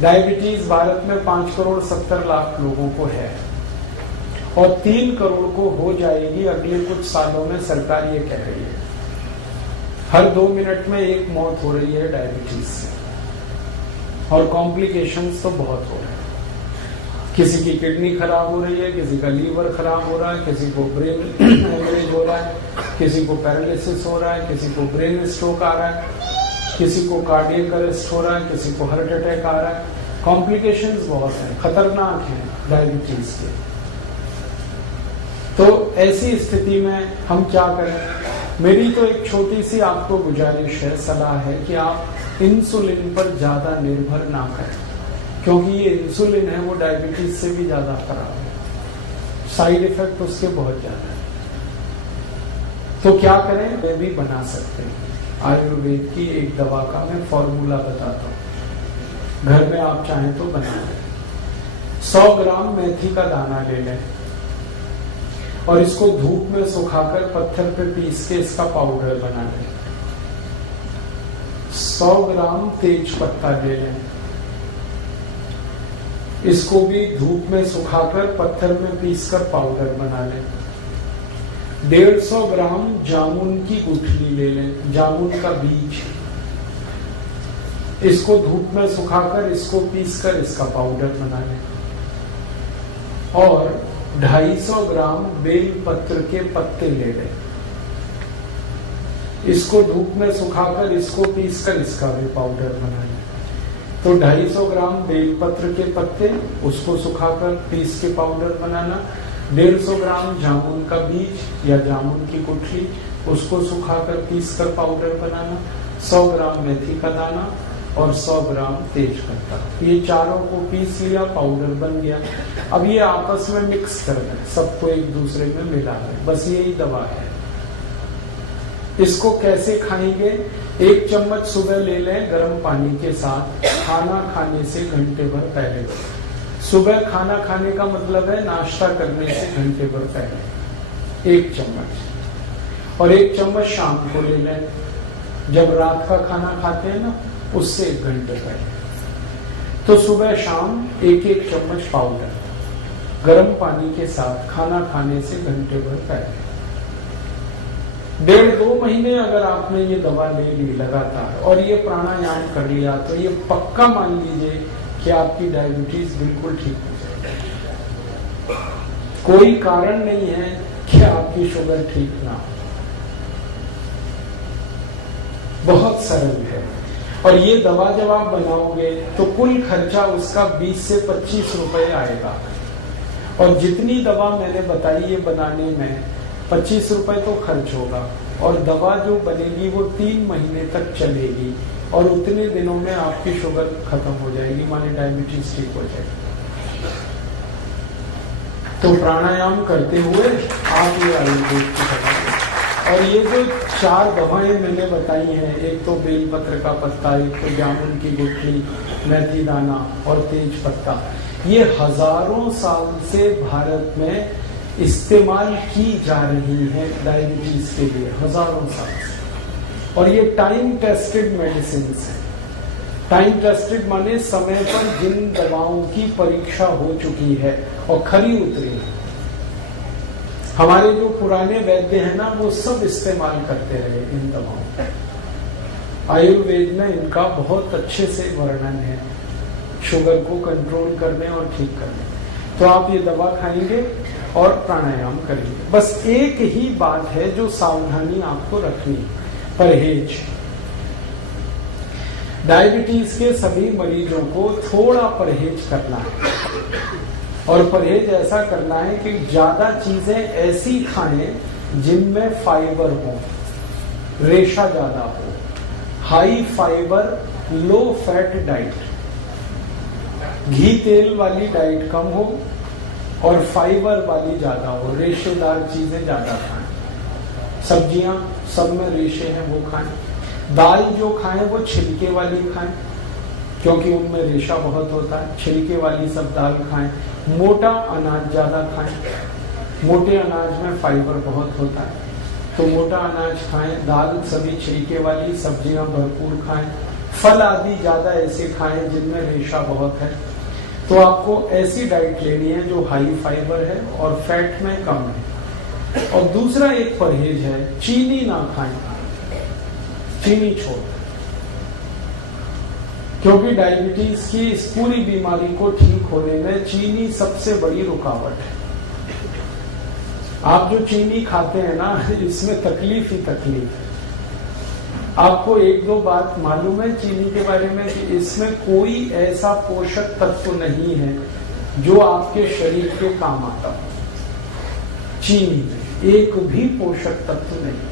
Diabetes Bharat में 5,70,00,000 लोगों को है और 3 करोड़ को हो जाएगी अगले कुछ सालों में, सरकार ये कह रही है। हर 2 मिनट में एक मौत हो रही है डायबिटीज से और कॉम्प्लिकेशंस तो बहुत हो रहे हैं। किसी की किडनी खराब हो रही है, किसी का लीवर खराब हो रहा है, किसी को ब्रेन हेमरेज हो रहा है, किसी को पैरालिसिस हो रहा है, किसी को ब्रेन स्ट्रोक आ रहा है, किसी को कार्डियक अरेस्ट हो रहा है, किसी को हार्ट अटैक आ रहा है। कॉम्प्लिकेशंस बहुत हैं, खतरनाक हैं डायबिटीज के। तो ऐसी स्थिति में हम क्या करें? मेरी तो एक छोटी सी आपको गुजारिश है, सलाह है कि आप इंसुलिन पर ज्यादा निर्भर ना करें, क्योंकि ये इंसुलिन है वो डायबिटीज से भी ज्यादा खराब है, साइड इफेक्ट उसके बहुत ज्यादा है। तो क्या करें? वे भी बना सकते हैं। आयुर्वेद की एक दवा का मैं फॉर्मूला बताता हूं, घर में आप चाहें तो बना लें। 100 ग्राम मेथी का दाना ले लें और इसको धूप में सुखाकर पत्थर पे पीस के इसका पाउडर बना लें। 100 ग्राम तेज पत्ता ले लें, इसको भी धूप में सुखाकर पत्थर में पीसकर पाउडर बना लें। 150 ग्राम जामुन की गुठली ले लें, जामुन का बीज, इसको धूप में सुखाकर इसको पीसकर इसका पाउडर बना लें। और 250 ग्राम बेल पत्र के पत्ते ले लें, इसको धूप में सुखाकर इसको पीसकर इसका भी पाउडर बना लें। तो 250 ग्राम बेलपत्र के पत्ते, उसको सुखाकर पीस के पाउडर बनाना। 150 ग्राम जामुन का बीज या जामुन की गुठली, उसको सुखाकर पीसकर पाउडर बनाना। 100 ग्राम मेथी का दाना और 100 ग्राम तेज पत्ता, ये चारों को पीस लिया, पाउडर बन गया। अब ये आपस में मिक्स कर दें, सबको एक दूसरे में मिला दें, बस यही दवा है। इसको कैसे खाएंगे? 1 चम्मच सुबह ले लें गर्म पानी के साथ, खाना खाने से घंटे भर पहले। सुबह खाना खाने का मतलब है नाश्ता करने से घंटे भर पहले 1 चम्मच। और 1 चम्मच शाम को ले लें, जब रात का खाना खाते हैं ना, उससे 1 घंटे पहले। तो सुबह शाम 1-1 चम्मच पाउडर गर्म पानी के साथ खाना खाने से घंटे भर पहले। 1.5-2 महीने अगर आपने ये दवा ले ली लगातार और ये प्राणायाम कर लिया, तो ये पक्का मान लीजिए कि आपकी डायबिटीज बिल्कुल ठीक हो जाएगी। कोई कारण नहीं है कि आपकी शुगर ठीक ना हो। बहुत सरल है। और ये दवा जब आप बनाओगे तो कुल खर्चा उसका 20 से 25 रुपए आएगा। और जितनी दवा मैंने बताई ये बनाने में 25 रुपए तो खर्च होगा, और दवा जो बनेगी वो 3 महीने तक चलेगी, और उतने दिनों में आपकी शुगर खत्म हो जाएगी, माने डायबिटीज ठीक हो जाएगी। तो प्राणायाम करते हुए आप ये आयुर्वेद की दवा, और ये जो 4 दवाएं मैंने बताई हैं, एक तो बेलपत्र का पत्ता, एक तो जामुन की गुठली, मेथी दाना और तेज पत्ता, ये हजारों साल से भारत में इस्तेमाल की जा रही है डायबिटीज के लिए, हजारों साल से। और ये टाइम टेस्टेड मेडिसिन है। टाइम टेस्टेड माने समय पर जिन दवाओं की परीक्षा हो चुकी है और खरी उतरी है। हमारे जो पुराने वैद्य हैं ना, वो सब इस्तेमाल करते रहे इन दवाओं का। आयुर्वेद में इनका बहुत अच्छे से वर्णन है, शुगर को कंट्रोल करने और ठीक करने। तो आप ये दवा खाएंगे और प्राणायाम करेंगे। बस एक ही बात है जो सावधानी आपको रखनी, परहेज। डायबिटीज के सभी मरीजों को थोड़ा परहेज करना है, और परहेज ऐसा करना है कि ज्यादा चीजें ऐसी खाएं जिनमें फाइबर हो, रेशा ज्यादा हो, high fibre low fat diet, घी तेल वाली डाइट कम हो और फाइबर वाली ज्यादा हो, रेशेदार चीजें ज्यादा खाएं। सब्जियां सब में रेशे हैं वो खाएं। दाल जो खाएं वो छिलके वाली खाएं, क्योंकि उनमें रेशा बहुत होता है। छिलके वाली सब दाल खाएं। मोटा अनाज ज्यादा खाएं, मोटे अनाज में फाइबर बहुत होता है, तो मोटा अनाज खाएं। दाल सभी छिलके वाली, सब्जियां भरपूर खाएं। फल आदि ज्यादा ऐसे खाएं जिनमें रेशा बहुत है। तो आपको ऐसी डाइट लेनी है जो हाई फाइबर है और फैट में कम है। और दूसरा एक परहेज है, चीनी ना खाएं, चीनी छोड़, क्योंकि डायबिटीज की इस पूरी बीमारी को ठीक होने में चीनी सबसे बड़ी रुकावट है। आप जो चीनी खाते हैं ना, इसमें तकलीफ ही तकलीफ है। आपको एक दो बात मालूम है चीनी के बारे में कि इसमें कोई ऐसा पोषक तत्व नहीं है जो आपके शरीर के काम आता हो। चीनी में एक भी पोषक तत्व नहीं।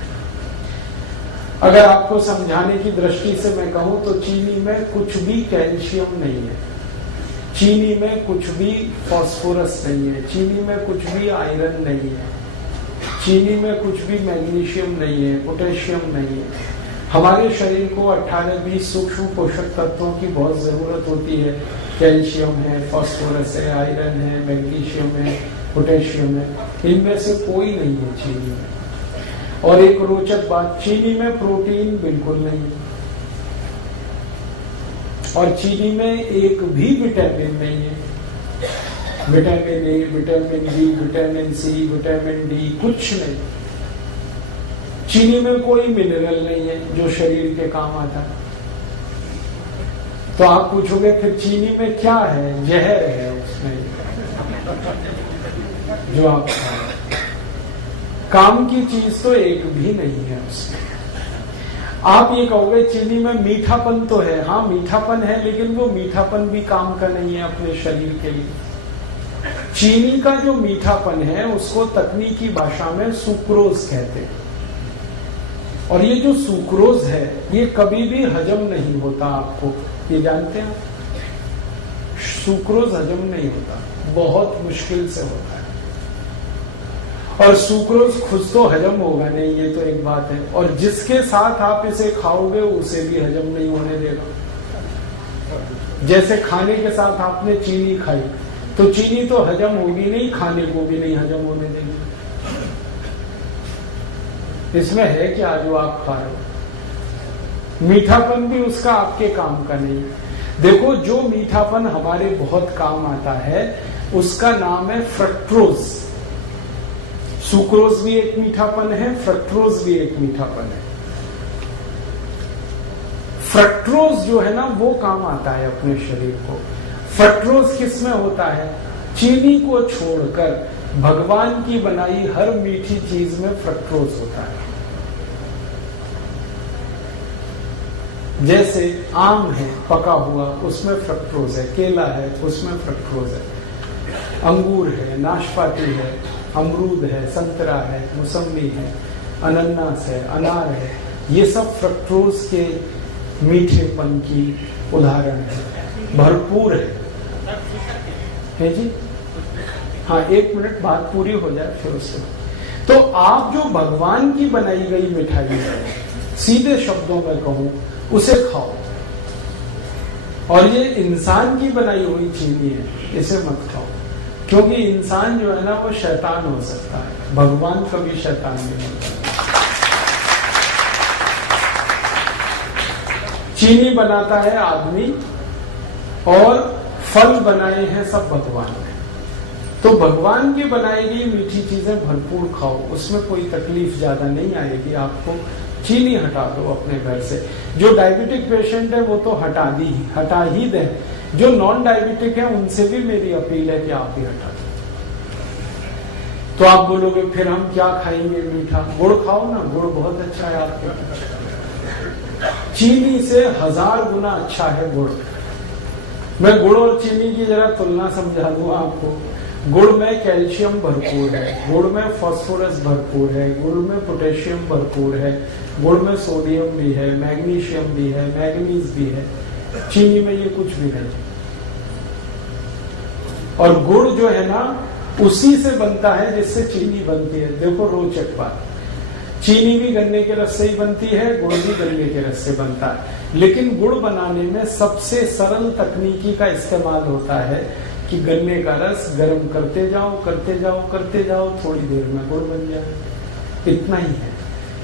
अगर आपको समझाने की दृष्टि से मैं कहूं तो चीनी में कुछ भी कैल्शियम नहीं है, चीनी में कुछ भी फास्फोरस नहीं है, चीनी में कुछ भी आयरन नहीं है, चीनी में कुछ भी मैग्नीशियम नहीं है, पोटेशियम नहीं है। हमारे शरीर को 18-20 सूक्ष्म पोषक तत्वों की बहुत जरूरत होती है। कैल्शियम है, फास्फोरस है, आयरन है, मैग्नीशियम है, पोटेशियम है, इनमें से कोई नहीं है चीनी में। और एक रोचक बात, चीनी में प्रोटीन बिल्कुल नहीं है और चीनी में एक भी विटामिन नहीं है। Vitamin A, vitamin B, vitamin C, vitamin D, कुछ नहीं। चीनी में कोई मिनरल नहीं है जो शरीर के काम आता है। तो आप पूछोगे फिर चीनी में क्या है? जहर है उसमें जो आप खाएं। काम की चीज तो एक भी नहीं है उसमें। आप ये कहोगे चीनी में मीठापन तो है, हाँ मीठापन है, लेकिन वो मीठापन भी काम का नहीं है अपने शरीर के लिए। चीनी का जो मीठापन है उसको तकनीकी भाषा में सुक्रोज कहते हैं। और ये जो सुक्रोज है ये कभी भी हजम नहीं होता, आपको ये जानते हैं? सुक्रोज हजम नहीं होता, बहुत मुश्किल से होता है। और सुक्रोज खुद तो हजम होगा नहीं, ये तो एक बात है, और जिसके साथ आप इसे खाओगे उसे भी हजम नहीं होने देगा। जैसे खाने के साथ आपने चीनी खाई तो चीनी तो हजम होगी नहीं, खाने को भी नहीं हजम होने देगी। इसमें है क्या जो आप खा रहे हो? मीठापन भी उसका आपके काम का नहीं। देखो, जो मीठापन हमारे बहुत काम आता है उसका नाम है फ्रक्टोज। सुक्रोज भी एक मीठापन है, फ्रक्टोज भी एक मीठापन है। फ्रक्टोज जो है ना वो काम आता है अपने शरीर को। फ्रक्टोज किसमें होता है? चीनी को छोड़कर भगवान की बनाई हर मीठी चीज में फ्रक्टोज होता है। जैसे आम है पका हुआ, उसमें फ्रक्टोज है, केला है उसमें फ्रक्टोज है, अंगूर है, नाशपाती है, अमरूद है, संतरा है, मौसम्बी है, अनानास है, अनार है, ये सब फ्रक्टोज के मीठेपन की उदाहरण है, भरपूर है जी। हाँ, 1 मिनट बात पूरी हो जाए फिर उसके। तो आप जो भगवान की बनाई गई मिठाई है, सीधे शब्दों में कहूं, उसे खाओ। और ये इंसान की बनाई हुई चीनी है, इसे मत खाओ, क्योंकि इंसान जो है ना वो शैतान हो सकता है, भगवान कभी शैतान नहीं होता। चीनी बनाता है आदमी और फल बनाए हैं सब भगवान ने। तो भगवान की बनाई गई मीठी चीजें भरपूर खाओ, उसमें कोई तकलीफ ज्यादा नहीं आएगी आपको। चीनी हटा दो अपने घर से। जो डायबिटिक पेशेंट है वो तो हटा ही दें। जो नॉन डायबिटिक है उनसे भी मेरी अपील है कि आप ही हटा दें। तो आप बोलोगे फिर हम क्या खाएंगे मीठा? गुड़ खाओ ना, गुड़ बहुत अच्छा है आपके। चीनी से 1000 गुना अच्छा है गुड़। मैं गुड़ और चीनी की जरा तुलना समझा दूं आपको। गुड़ में कैल्शियम भरपूर है, गुड़ में फास्फोरस भरपूर है, गुड़ में पोटेशियम भरपूर है, गुड़ में सोडियम भी है, मैग्नीशियम भी है, मैग्नीज भी है। चीनी में ये कुछ भी नहीं। और गुड़ जो है ना उसी से बनता है जिससे चीनी बनती है। देखो रोचक बात, चीनी भी गन्ने के रस से ही बनती है, गुड़ भी गन्ने के रस से बनता है। लेकिन गुड़ बनाने में सबसे सरल तकनीकी का इस्तेमाल होता है कि गन्ने का रस गर्म करते जाओ करते जाओ करते जाओ, थोड़ी देर में गुड़ बन जाए, इतना ही है।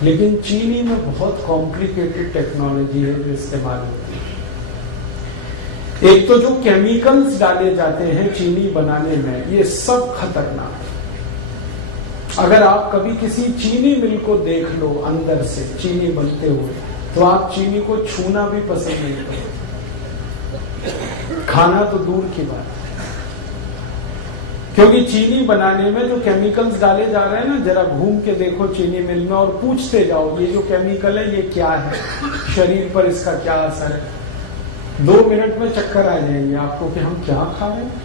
लेकिन चीनी में बहुत कॉम्प्लिकेटेड टेक्नोलॉजी है जो इस्तेमाल होती है। एक तो जो केमिकल्स डाले जाते हैं चीनी बनाने में, ये सब खतरनाक है। अगर आप कभी किसी चीनी मिल को देख लो अंदर से चीनी बनते हुए, तो आप चीनी को छूना भी पसंद नहीं करोगे, खाना तो दूर की बात है। क्योंकि चीनी बनाने में जो केमिकल्स डाले जा रहे हैं ना, जरा घूम के देखो चीनी मिल में और पूछते जाओ ये जो केमिकल है ये क्या है, शरीर पर इसका क्या असर है। 2 मिनट में चक्कर आ जाएंगे आपको कि हम क्या खा रहे हैं।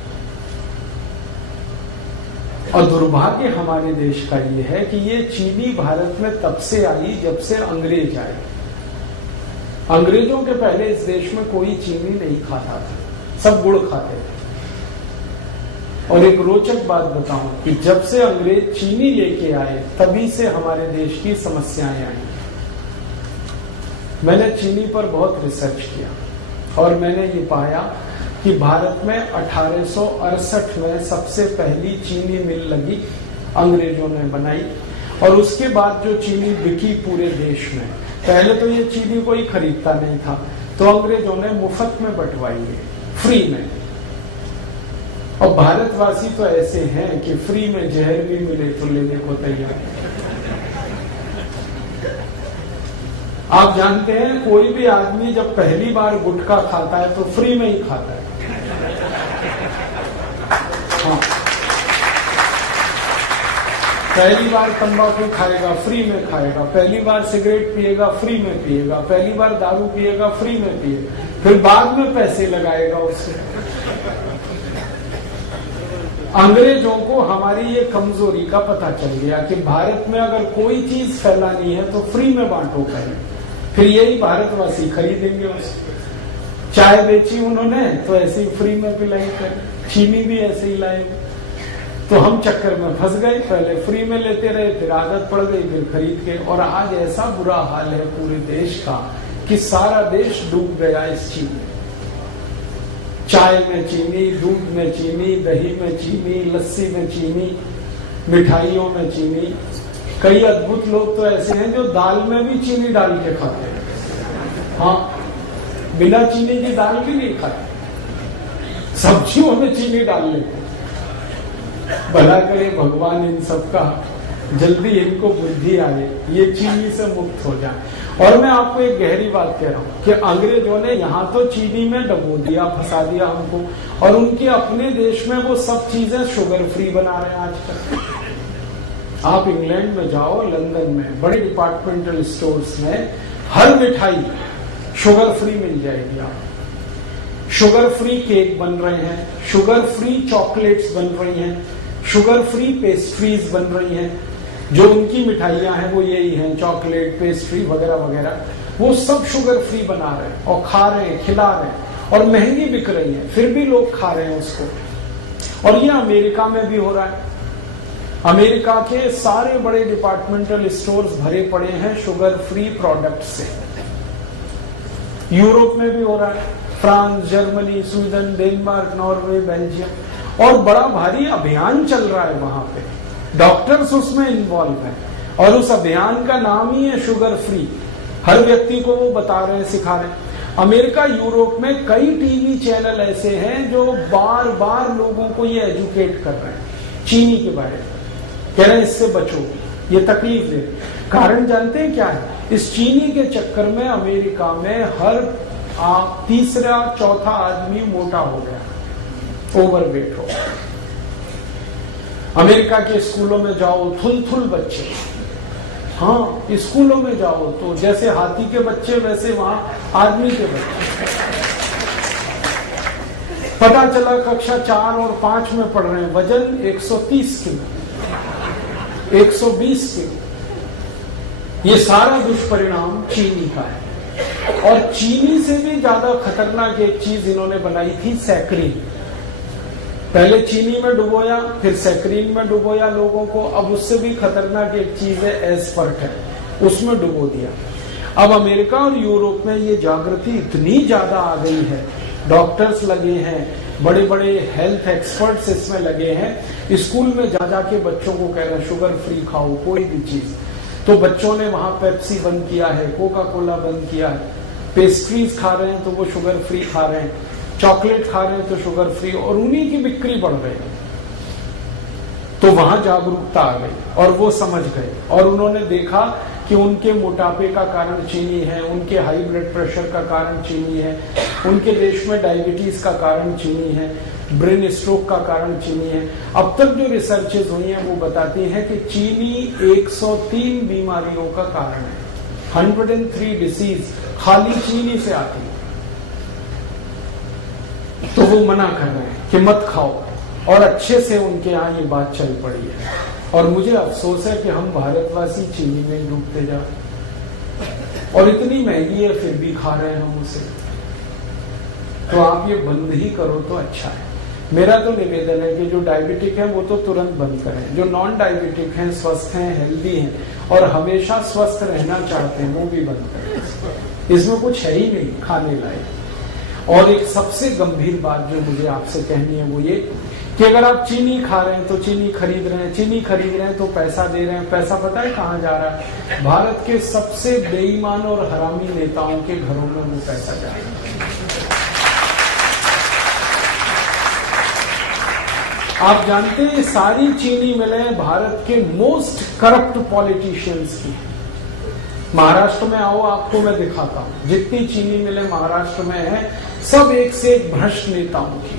और दुर्भाग्य हमारे देश का ये है कि ये चीनी भारत में तब से आई जब से अंग्रेज आए। अंग्रेजों के पहले इस देश में कोई चीनी नहीं खाता था, सब गुड़ खाते थे। और एक रोचक बात बताऊं कि जब से अंग्रेज चीनी लेके आए तभी से हमारे देश की समस्याएं आई। मैंने चीनी पर बहुत रिसर्च किया और मैंने ये पाया कि भारत में 1868 में सबसे पहली चीनी मिल लगी, अंग्रेजों ने बनाई। और उसके बाद जो चीनी बिकी पूरे देश में, पहले तो ये चीनी कोई खरीदता नहीं था, तो अंग्रेजों ने मुफ्त में बंटवाई है, फ्री में। और भारतवासी तो ऐसे हैं कि फ्री में जहर भी मिले तो लेने को तैयार। आप जानते हैं कोई भी आदमी जब पहली बार गुटखा खाता है तो फ्री में ही खाता है। हाँ, पहली बार तंबाकू खाएगा फ्री में खाएगा, पहली बार सिगरेट पिएगा फ्री में पिएगा, पहली बार दारू पिएगा फ्री में पिएगा, फिर बाद में पैसे लगाएगा उससे। अंग्रेजों को हमारी ये कमजोरी का पता चल गया कि भारत में अगर कोई चीज फैलानी है तो फ्री में बांटो करें, फिर यही भारतवासी खरीदेंगे उसको। चाय बेची उन्होंने तो ऐसे ही फ्री में पिलाई कर, चीनी भी ऐसे ही लाए। तो हम चक्कर में फंस गए, पहले फ्री में लेते रहे, फिर आदत पड़ गई, फिर खरीद के। और आज ऐसा बुरा हाल है पूरे देश का कि सारा देश डूब गया इस चीनी। चाय में चीनी, दूध में चीनी, दही में चीनी, लस्सी में चीनी, मिठाइयों में चीनी। कई अद्भुत लोग तो ऐसे हैं जो दाल में भी चीनी डाल के खाते हैं। हाँ, बिना चीनी की दाल भी नहीं खाते, सब्जियों में चीनी डाल लेते। भला करे भगवान इन सबका जल्दी इनको बुद्धि आए, ये चीनी से मुक्त हो जाए। और मैं आपको एक गहरी बात कह रहा हूं कि अंग्रेजों ने यहाँ तो चीनी में डबो दिया, फंसा दिया हमको, और उनके अपने देश में वो सब चीजें शुगर फ्री बना रहे हैं आजकल। आप इंग्लैंड में जाओ, लंदन में बड़े डिपार्टमेंटल स्टोर्स में हर मिठाई शुगर फ्री मिल जाएगी। आप शुगर फ्री केक बन रहे हैं, शुगर फ्री चॉकलेट्स बन रही हैं, शुगर फ्री पेस्ट्रीज बन रही हैं। जो उनकी मिठाइयां हैं वो यही हैं, चॉकलेट, पेस्ट्री वगैरह वगैरह, वो सब शुगर फ्री बना रहे हैं और खा रहे हैं, खिला रहे हैं, और महंगी बिक रही है, फिर भी लोग खा रहे हैं उसको। और ये अमेरिका में भी हो रहा है। अमेरिका के सारे बड़े डिपार्टमेंटल स्टोर्स भरे पड़े हैं शुगर फ्री प्रोडक्ट से। यूरोप में भी हो रहा है, France, Germany, Sweden, Denmark, Norway, Belgium, और बड़ा भारी अभियान चल रहा है वहां पे। डॉक्टर्स उसमें इन्वॉल्व हैं और उस अभियान का नाम ही है शुगर फ्री। हर व्यक्ति को वो बता रहे हैं, सिखा रहे हैं। अमेरिका, यूरोप में कई टीवी चैनल ऐसे हैं जो बार बार लोगों को ये एजुकेट कर रहे हैं चीनी के बारे में, कह रहे हैं इससे बचो, ये तकलीफ दे। कारण जानते हैं क्या है? इस चीनी के चक्कर में अमेरिका में हर तीसरा चौथा आदमी मोटा हो गया, ओवरवेट हो गया। अमेरिका के स्कूलों में जाओ, थुल बच्चे। हाँ, स्कूलों में जाओ तो जैसे हाथी के बच्चे वैसे वहां आदमी के बच्चे। पता चला कक्षा 4 और 5 में पढ़ रहे हैं, वजन 130 किलो, 120 किलो। ये सारा दुष्परिणाम चीनी का है। और चीनी से भी ज्यादा खतरनाक एक चीज इन्होंने बनाई थी, सैकरीन। पहले चीनी में डुबोया, फिर सैकरीन में डुबोया लोगों को। अब उससे भी खतरनाक एक चीज है एस्पर्ट, उसमें डुबो दिया। अब अमेरिका और यूरोप में ये जागृति इतनी ज्यादा आ गई है, डॉक्टर्स लगे हैं, बड़े बड़े हेल्थ एक्सपर्ट्स इसमें लगे हैं। स्कूल में जा जाके बच्चों को कह रहे हैं शुगर फ्री खाओ कोई भी चीज। तो बच्चों ने वहां पेप्सी बंद किया है, कोका कोला बंद किया है, पेस्ट्रीज खा रहे हैं तो वो शुगर फ्री खा रहे हैं। चॉकलेट खा रहे हैं तो शुगर फ्री, और उन्हीं की बिक्री बढ़ रही है। तो वहां जागरूकता आ गई और वो समझ गए, और उन्होंने देखा कि उनके मोटापे का कारण चीनी है, उनके हाई ब्लड प्रेशर का कारण चीनी है, उनके देश में डायबिटीज का कारण चीनी है, ब्रेन स्ट्रोक का कारण चीनी है। अब तक जो रिसर्चेज हुई हैं वो बताती हैं कि चीनी 103 बीमारियों का कारण है। 103 डिसीज खाली चीनी से आती है। तो वो मना कर रहे हैं कि मत खाओ, और अच्छे से उनके यहाँ ये बात चल पड़ी है। और मुझे अफसोस है कि हम भारतवासी चीनी में डूबते जा रहे हैं, और इतनी महंगी है फिर भी खा रहे हैं हम उसे। तो आप ये बंद ही करो तो अच्छा है। मेरा तो निवेदन है कि जो डायबिटिक है वो तो तुरंत बंद करें, जो नॉन डायबिटिक हैं, स्वस्थ हैं, हेल्दी हैं और हमेशा स्वस्थ रहना चाहते हैं, वो भी बंद करें। इसमें कुछ है ही नहीं खाने लायक। और एक सबसे गंभीर बात जो मुझे आपसे कहनी है वो ये कि अगर आप चीनी खा रहे हैं तो चीनी खरीद रहे हैं, चीनी खरीद रहे हैं तो पैसा दे रहे हैं। पैसा पता है कहाँ जा रहा है? भारत के सबसे बेईमान और हरामी नेताओं के घरों में वो पैसा जा रहा है। आप जानते हैं सारी चीनी मिलें भारत के मोस्ट करप्ट पॉलिटिशियंस की। महाराष्ट्र में आओ, आपको मैं दिखाता हूं, जितनी चीनी मिलें महाराष्ट्र में है सब एक से एक भ्रष्ट नेताओं की।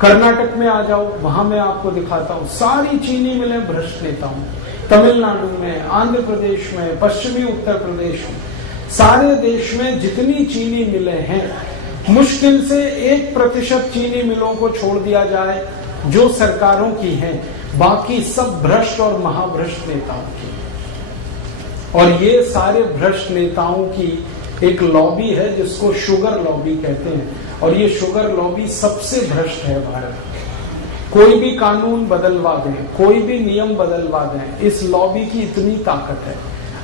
कर्नाटक में आ जाओ, वहां मैं आपको दिखाता हूं, सारी चीनी मिलें भ्रष्ट नेताओं। तमिलनाडु में, आंध्र प्रदेश में, पश्चिमी उत्तर प्रदेश में, सारे देश में जितनी चीनी मिलें हैं, मुश्किल से 1% चीनी मिलों को छोड़ दिया जाए जो सरकारों की हैं, बाकी सब भ्रष्ट और महाभ्रष्ट नेताओं की। और ये सारे भ्रष्ट नेताओं की एक लॉबी है जिसको शुगर लॉबी कहते हैं, और ये शुगर लॉबी सबसे भ्रष्ट है भारत। कोई भी कानून बदलवा दें, कोई भी नियम बदलवा दें, इस लॉबी की इतनी ताकत है।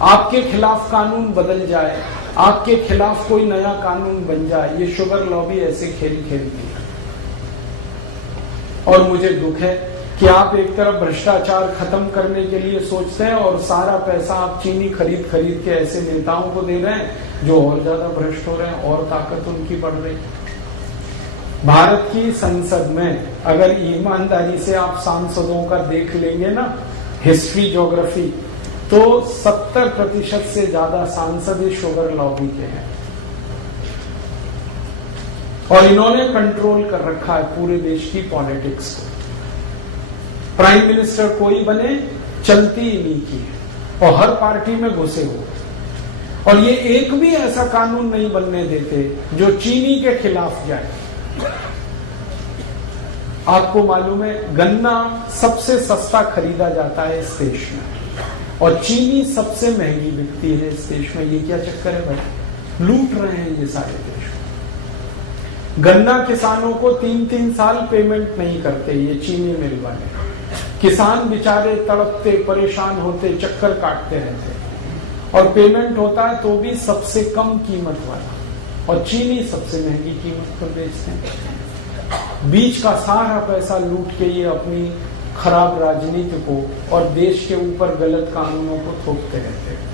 आपके खिलाफ कानून बदल जाए, आपके खिलाफ कोई नया कानून बन जाए, ये शुगर लॉबी ऐसे खेल खेलती है। और मुझे दुख है कि आप एक तरफ भ्रष्टाचार खत्म करने के लिए सोचते हैं और सारा पैसा आप चीनी खरीद खरीद के ऐसे नेताओं को दे रहे हैं जो और ज्यादा भ्रष्ट हो रहे हैं और ताकत उनकी बढ़ रही। भारत की संसद में अगर ईमानदारी से आप सांसदों का देख लेंगे ना, हिस्ट्री ज्योग्राफी, तो 70% से ज्यादा सांसद इस शुगर लॉबी के हैं। और इन्होंने कंट्रोल कर रखा है पूरे देश की पॉलिटिक्स को। प्राइम मिनिस्टर कोई बने, चलती इन्हीं की है, और हर पार्टी में घुसे हुए। और ये एक भी ऐसा कानून नहीं बनने देते जो चीनी के खिलाफ जाए। आपको मालूम है गन्ना सबसे सस्ता खरीदा जाता है इस देश में, और चीनी सबसे महंगी बिकती है इस देश में। ये क्या चक्कर है भाई? लूट रहे हैं ये सारे देश। गन्ना किसानों को 3-3 साल पेमेंट नहीं करते ये चीनी मिल वाले। किसान बेचारे तड़पते, परेशान होते, चक्कर काटते रहते, और पेमेंट होता है तो भी सबसे कम कीमत वाला, और चीनी सबसे महंगी कीमत पर बेचते हैं। बीच का सारा पैसा लूट के ये अपनी खराब राजनीति को और देश के ऊपर गलत कानूनों को थोपते रहते हैं।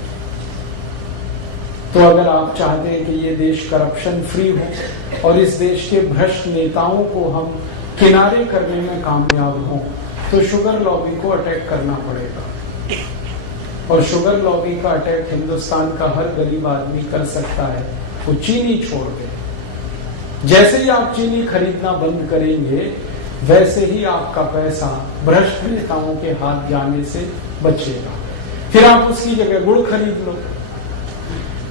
तो अगर आप चाहते हैं कि ये देश करप्शन फ्री हो और इस देश के भ्रष्ट नेताओं को हम किनारे करने में कामयाब हों, तो शुगर लॉबी को अटैक करना पड़ेगा। और शुगर लॉबी का अटैक हिंदुस्तान का हर गरीब आदमी कर सकता है। वो चीनी छोड़ दे। जैसे ही आप चीनी खरीदना बंद करेंगे, वैसे ही आपका पैसा भ्रष्ट नेताओं के हाथ जाने से बचेगा। फिर आप उसकी जगह गुड़ खरीद लो।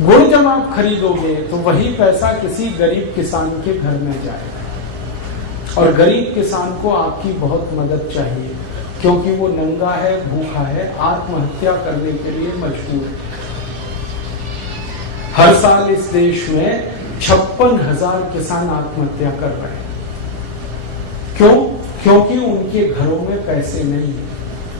गुड़ जब आप खरीदोगे तो वही पैसा किसी गरीब किसान के घर में जाएगा, और गरीब किसान को आपकी बहुत मदद चाहिए, क्योंकि वो नंगा है, भूखा है, आत्महत्या करने के लिए मजबूर है। हर साल इस देश में 56,000 किसान आत्महत्या कर रहे हैं। क्यों? क्योंकि उनके घरों में पैसे नहीं है।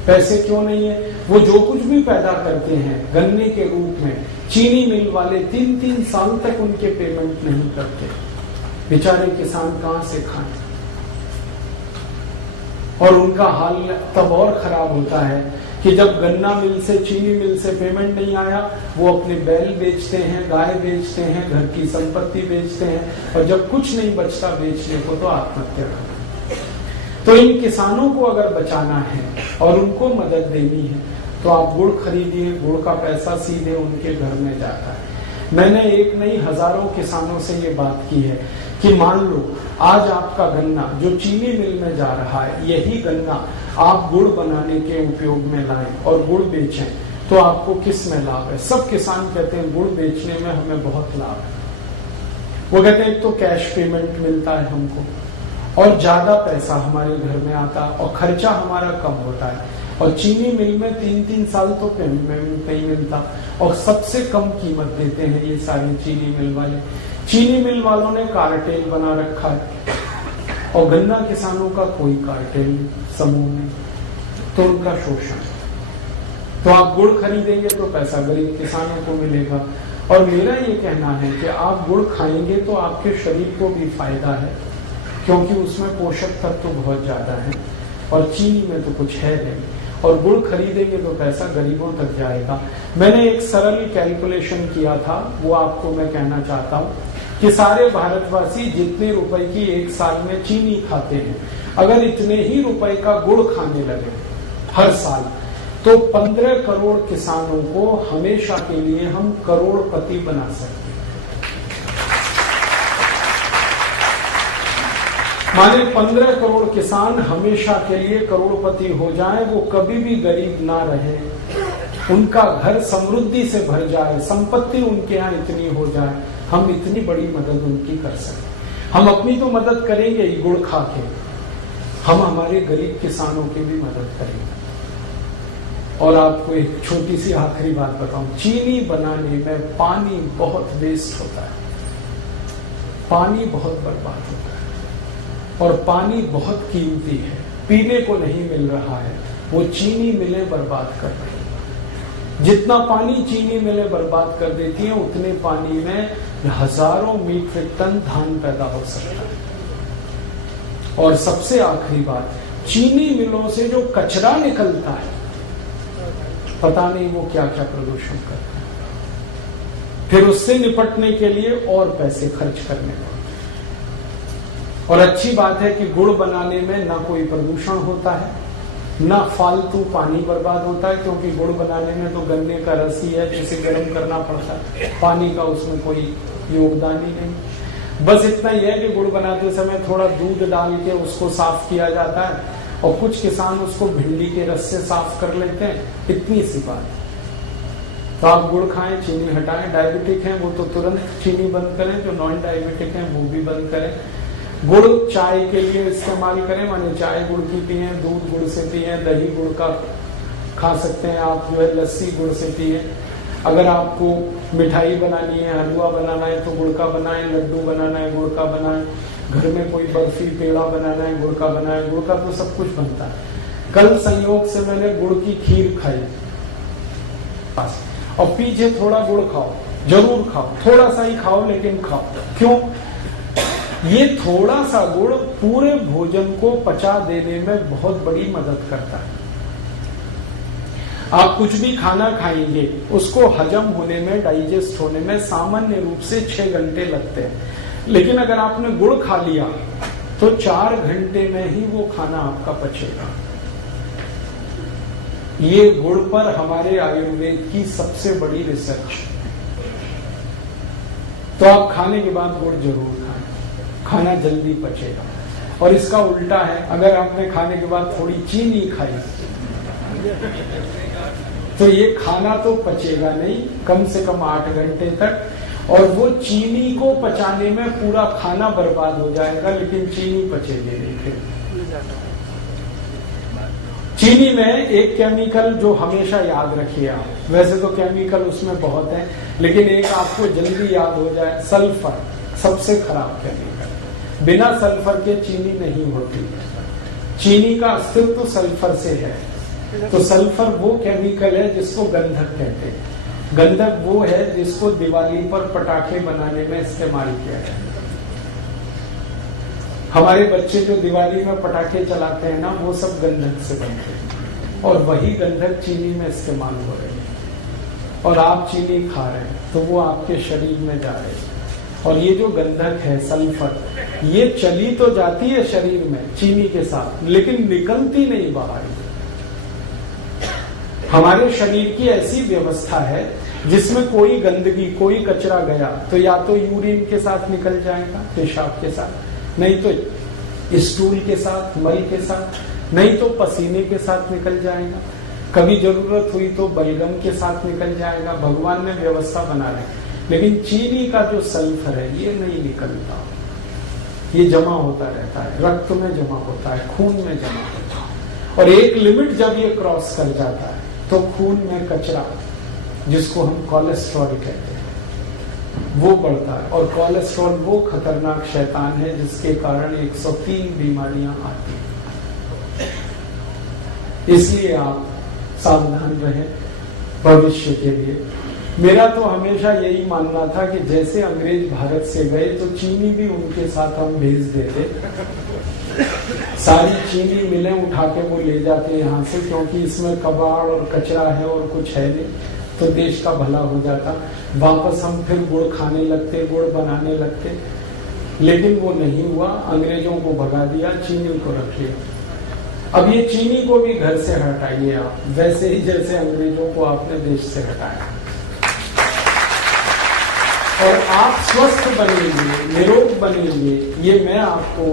पैसे क्यों नहीं है? वो जो कुछ भी पैदा करते हैं गन्ने के रूप में, चीनी मिल वाले 3-3 साल तक उनके पेमेंट नहीं करते। बेचारे किसान कहां से खाएं? और उनका हाल तब और खराब होता है कि जब गन्ना मिल से, चीनी मिल से पेमेंट नहीं आया, वो अपने बैल बेचते हैं, गाय बेचते हैं, घर की संपत्ति बेचते हैं, और जब कुछ नहीं बचता बेचने को तो आत्महत्या करते हैं। तो इन किसानों को अगर बचाना है और उनको मदद देनी है तो आप गुड़ खरीदिए, गुड़ का पैसा सीधे उनके घर में जाता है। मैंने एक नहीं हजारों किसानों से ये बात की है कि मान लो आज आपका गन्ना जो चीनी मिल में जा रहा है, यही गन्ना आप गुड़ बनाने के उपयोग में लाएं और गुड़ बेचें, तो आपको किस में लाभ है? सब किसान कहते हैं गुड़ बेचने में हमें बहुत लाभ है। वो कहते हैं एक तो कैश पेमेंट मिलता है हमको और ज्यादा पैसा हमारे घर में आता है और खर्चा हमारा कम होता है, और चीनी मिल में 3-3 साल तो पेमेंट नहीं मिलता और सबसे कम कीमत देते हैं ये सारी चीनी मिल वाले। चीनी मिल वालों ने कार्टेल बना रखा है और गन्ना किसानों का कोई कार्टेल समूह नहीं, तो उनका शोषण। तो आप गुड़ खरीदेंगे तो पैसा गरीब किसानों को मिलेगा। और मेरा ये कहना है कि आप गुड़ खाएंगे तो आपके शरीर को भी फायदा है, क्योंकि उसमें पोषक तत्व तो बहुत ज्यादा है और चीनी में तो कुछ है नहीं, और गुड़ खरीदेंगे तो पैसा गरीबों तक जाएगा। मैंने एक सरल कैलकुलेशन किया था, वो आपको मैं कहना चाहता हूँ कि सारे भारतवासी जितने रुपए की एक साल में चीनी खाते हैं, अगर इतने ही रुपए का गुड़ खाने लगे हर साल, तो 15 करोड़ किसानों को हमेशा के लिए हम करोड़पति बना सकते हैं। माने 15 करोड़ किसान हमेशा के लिए करोड़पति हो जाए, वो कभी भी गरीब ना रहे, उनका घर समृद्धि से भर जाए, संपत्ति उनके यहाँ इतनी हो जाए, हम इतनी बड़ी मदद उनकी कर सकते। हम अपनी तो मदद करेंगे ही गुड़ खा के, हम हमारे गरीब किसानों की भी मदद करेंगे। और आपको एक छोटी सी आखिरी बात बताऊं, चीनी बनाने में पानी बहुत वेस्ट होता है, पानी बहुत बर्बाद होता है और पानी बहुत कीमती है, पीने को नहीं मिल रहा है, वो चीनी मिलें बर्बाद कर रही है। जितना पानी चीनी मिलें बर्बाद कर देती हैं, उतने पानी में हजारों मीट्रिक टन धान पैदा हो सकता है। और सबसे आखिरी बात, चीनी मिलों से जो कचरा निकलता है, पता नहीं वो क्या क्या प्रदूषण करता है, फिर उससे निपटने के लिए और पैसे खर्च करने पड़ते। और अच्छी बात है कि गुड़ बनाने में ना कोई प्रदूषण होता है, ना फालतू पानी बर्बाद होता है, क्योंकि गुड़ बनाने में तो गन्ने का रस ही है जिसे गर्म करना पड़ता है, पानी का उसमें कोई योगदान ही नहीं। बस इतना ही है कि गुड़ बनाते समय थोड़ा दूध डाल के उसको साफ किया जाता है और कुछ किसान उसको भिंडी के रस से साफ कर लेते हैं, इतनी सी बात। तो आप गुड़ खाएं, चीनी हटाएं। डायबिटिक हैं वो तो तुरंत चीनी बंद करें, जो नॉन डायबिटिक हैं वो भी बंद करें। गुड़ चाय के लिए इस्तेमाल करें, माने चाय गुड़ की पिए, दूध गुड़ से पिए, दही गुड़ का खा सकते हैं आप, जो है लस्सी गुड़ से पिए। अगर आपको मिठाई बनानी है, हलवा बनाना है तो गुड़ का बनाएं, लड्डू बनाना है गुड़ का बनाएं, घर में कोई बर्फी पेड़ा बनाना है गुड़ का बनाएं, गुड़ का तो सब कुछ बनता है। कल संयोग से मैंने गुड़ की खीर खाई, और पीछे थोड़ा गुड़ खाओ, जरूर खाओ, थोड़ा सा ही खाओ लेकिन खाओ। क्यों? ये थोड़ा सा गुड़ पूरे भोजन को पचा देने में बहुत बड़ी मदद करता है। आप कुछ भी खाना खाएंगे, उसको हजम होने में, डाइजेस्ट होने में सामान्य रूप से 6 घंटे लगते हैं, लेकिन अगर आपने गुड़ खा लिया तो 4 घंटे में ही वो खाना आपका पचेगा। ये गुड़ पर हमारे आयुर्वेद की सबसे बड़ी रिसर्च। तो आप खाने के बाद गुड़ जरूर खाएं, खाना जल्दी पचेगा। और इसका उल्टा है, अगर आपने खाने के बाद थोड़ी चीनी खाई तो ये खाना तो पचेगा नहीं कम से कम 8 घंटे तक, और वो चीनी को पचाने में पूरा खाना बर्बाद हो जाएगा, लेकिन चीनी पचेगी नहीं। फिर चीनी में एक केमिकल जो हमेशा याद रखिए आप, वैसे तो केमिकल उसमें बहुत है, लेकिन एक आपको जल्दी याद हो जाए, सल्फर सबसे खराब केमिकल। बिना सल्फर के चीनी नहीं होती, चीनी का अस्तित्व सल्फर से है। तो सल्फर वो केमिकल है जिसको गंधक कहते हैं। गंधक वो है जिसको दिवाली पर पटाखे बनाने में इस्तेमाल किया जाता है। हमारे बच्चे जो दिवाली में पटाखे चलाते हैं ना, वो सब गंधक से बनते हैं। और वही गंधक चीनी में इस्तेमाल हो रही है और आप चीनी खा रहे हैं तो वो आपके शरीर में जा रही है। और ये जो गंधक है सल्फर, ये चली तो जाती है शरीर में चीनी के साथ, लेकिन निकलती नहीं बाहर। हमारे शरीर की ऐसी व्यवस्था है जिसमें कोई गंदगी, कोई कचरा गया तो या तो यूरिन के साथ निकल जाएगा, पेशाब के साथ, नहीं तो स्टूल के साथ, मल के साथ, नहीं तो पसीने के साथ निकल जाएगा, कभी जरूरत हुई तो बलगम के साथ निकल जाएगा। भगवान ने व्यवस्था बना रखी। लेकिन चीनी का जो सल्फर है ये नहीं निकलता, ये जमा होता रहता है, रक्त में जमा होता है, खून में जमा होता है। और एक लिमिट जब ये क्रॉस कर जाता है तो खून में कचरा, जिसको हम कोलेस्ट्रॉल कहते हैं, वो बढ़ता है। और कोलेस्ट्रॉल वो खतरनाक शैतान है जिसके कारण 103 बीमारियां आती हैं। इसलिए आप सावधान रहें भविष्य के लिए। मेरा तो हमेशा यही मानना था कि जैसे अंग्रेज भारत से गए तो चीनी भी उनके साथ हम भेज देते, सारी चीनी मिलें उठा के वो ले जाते यहाँ से, क्योंकि इसमें कबाड़ और कचरा है और कुछ है नहीं, तो देश का भला हो जाता। वापस हम फिर गुड़ खाने लगते, गुड़ बनाने लगते, लेकिन वो नहीं हुआ। अंग्रेजों को भगा दिया, चीनी को रख लिया। अब ये चीनी को भी घर से हटाइए आप, वैसे ही जैसे अंग्रेजों को आपने देश से हटाया, और आप स्वस्थ बनेंगे, निरोग बनेंगे, ये मैं आपको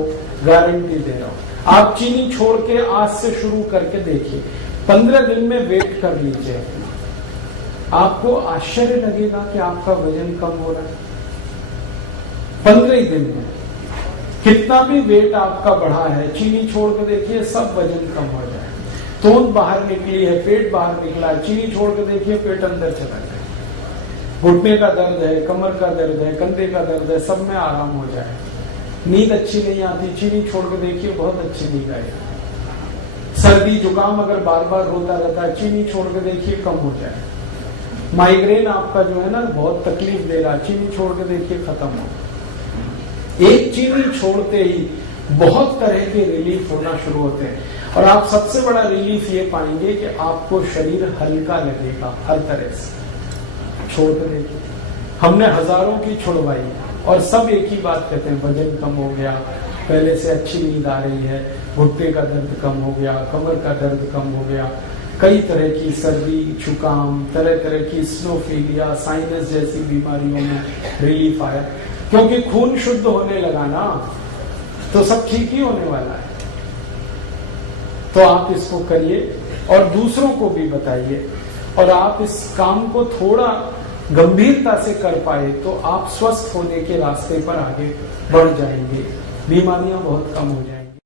गारंटी दे रहा हूं। आप चीनी छोड़ के आज से शुरू करके देखिए, 15 दिन में वेट कर लीजिए अपना, आपको आश्चर्य लगेगा कि आपका वजन कम हो रहा है 15 दिन में। कितना भी वेट आपका बढ़ा है, चीनी छोड़ के देखिए, सब वजन कम हो जाए। तोंद बाहर निकली है, पेट बाहर निकला है, चीनी छोड़ के देखिए, पेट अंदर चला जाए। घुटने का दर्द है, कमर का दर्द है, कंधे का दर्द है, सब में आराम हो जाए। नींद अच्छी नहीं आती, चीनी छोड़ के देखिए, बहुत अच्छी नींद आएगी। सर्दी जुकाम अगर बार बार होता रहता है, चीनी छोड़ के देखिए, कम हो जाए। माइग्रेन आपका जो है ना बहुत तकलीफ दे रहा, चीनी छोड़ के देखिए, खत्म हो। एक चीनी छोड़ते ही बहुत तरह के रिलीफ होना शुरू होते हैं। और आप सबसे बड़ा रिलीफ ये पाएंगे कि आपको शरीर हल्का लगेगा हर तरह से। छोड़ कर देखिए, हमने हजारों की छुड़वाई और सब एक ही बात कहते हैं, वजन कम हो गया, पहले से अच्छी नींद आ रही है, घुटने का दर्द कम हो गया, कमर का दर्द कम हो गया, कई तरह की सर्दी जुकाम, तरह तरह की स्नोफीलिया, साइनस जैसी बीमारियों में रिलीफ आया। क्योंकि खून शुद्ध होने लगा ना, तो सब ठीक ही होने वाला है। तो आप इसको करिए और दूसरों को भी बताइए, और आप इस काम को थोड़ा गंभीरता से कर पाए तो आप स्वस्थ होने के रास्ते पर आगे बढ़ जाएंगे, बीमारियां बहुत कम हो जाएंगी।